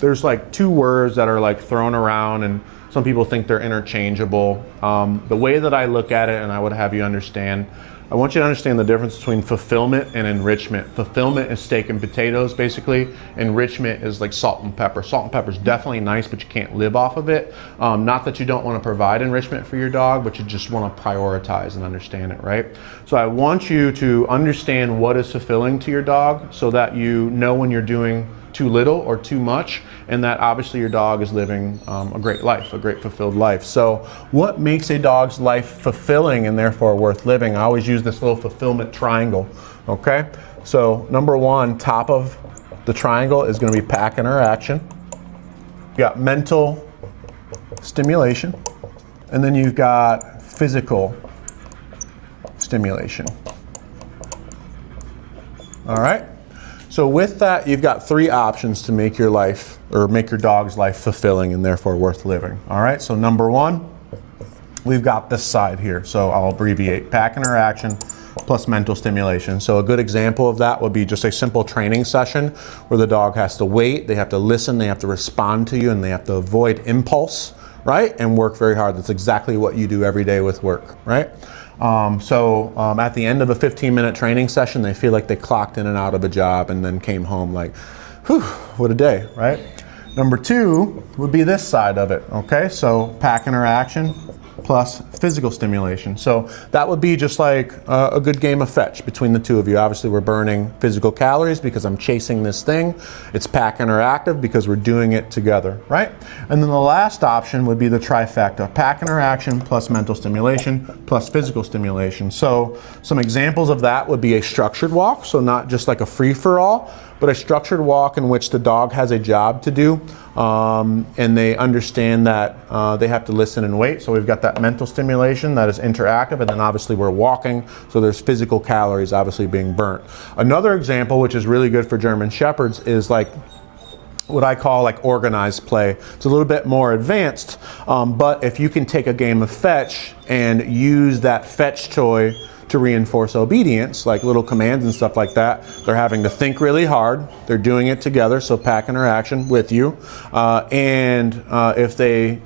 there's like two words that are like thrown around and some people think they're interchangeable. The way that I look at it, and I would have you understand, I want you to understand the difference between fulfillment and enrichment. Fulfillment is steak and potatoes, basically. Enrichment is like salt and pepper. Salt and pepper is definitely nice, but you can't live off of it. Not that you don't want to provide enrichment for your dog, but you just want to prioritize and understand it, right? So I want you to understand what is fulfilling to your dog so that you know when you're doing too little or too much, and that obviously your dog is living a great life, a great fulfilled life. So what makes a dog's life fulfilling and therefore worth living? I always use this little fulfillment triangle, okay? So number one, top of the triangle is gonna be pack interaction. You got mental stimulation, and then you've got physical stimulation. All right? So with that, you've got three options to make your life, or make your dog's life fulfilling and therefore worth living. All right, so number one, we've got this side here. So I'll abbreviate pack interaction plus mental stimulation. So a good example of that would be just a simple training session where the dog has to wait, they have to listen, they have to respond to you, and they have to avoid impulse, right? And work very hard. That's exactly what you do every day with work, right? At the end of a 15-minute training session, they feel like they clocked in and out of a job and then came home like, whew, what a day, right? Number two would be this side of it, okay? So pack interaction plus physical stimulation. So that would be just like a good game of fetch between the two of you. Obviously we're burning physical calories because I'm chasing this thing. It's pack interactive because we're doing it together, right? And then the last option would be the trifecta, pack interaction plus mental stimulation plus physical stimulation. So some examples of that would be a structured walk, so not just like a free-for-all, but a structured walk in which the dog has a job to do, and they understand that they have to listen and wait. So we've got that mental stimulation that is interactive, and then obviously we're walking, so there's physical calories obviously being burnt. Another example, which is really good for German Shepherds, is like what I call like organized play. It's a little bit more advanced, but if you can take a game of fetch and use that fetch toy to reinforce obedience, like little commands and stuff like that. They're having to think really hard. They're doing it together, so pack interaction with you. If they,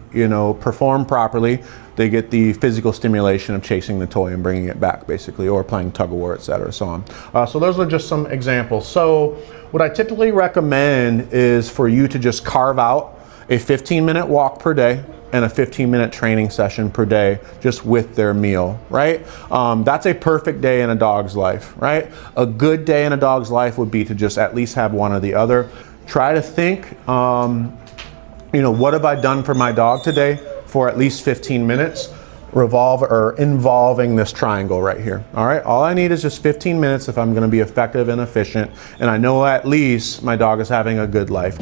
perform properly, they get the physical stimulation of chasing the toy and bringing it back, basically, or playing tug of war, etc., so on. So those are just some examples. So what I typically recommend is for you to just carve out a 15-minute walk per day and a 15-minute training session per day just with their meal, right? That's a perfect day in a dog's life, right? A good day in a dog's life would be to just at least have one or the other. Try to think, what have I done for my dog today for at least 15 minutes? Involving this triangle right here, all right? All I need is just 15 minutes if I'm gonna be effective and efficient, and I know at least my dog is having a good life.